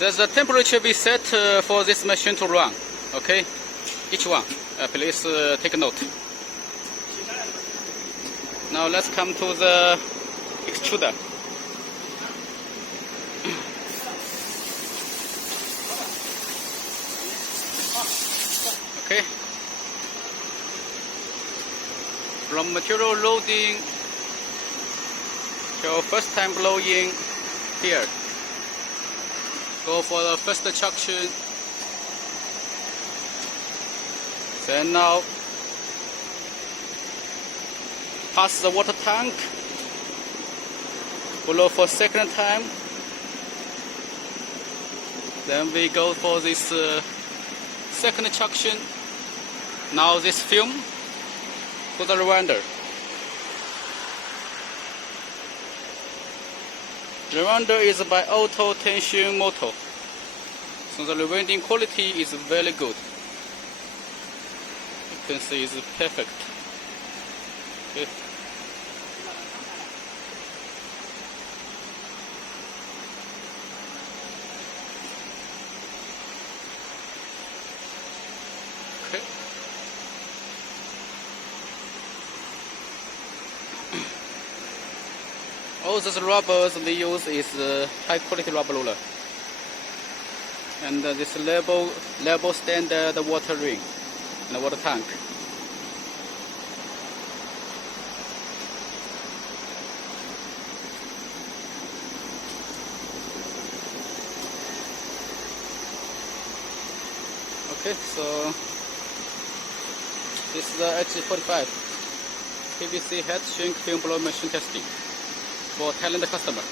There's a temperature we set for this machine to run. Okay, each one. Please take note. Now let's come to the extruder. Okay. From material loading till first time blowing here. Go for the first traction. Then now pass the water tank. Blow for second time. Then we go for this second traction. Now this film to the rewinder. Rewinder is by auto tension motor, so the rewinding quality is very good. You can see it's perfect. Okay. Okay. All those rubbers we use is high quality rubber roller, and this level standard water ring and water tank. Okay, so this is the SJ-V PVC head shrink film blow machine testing for Thailand customer.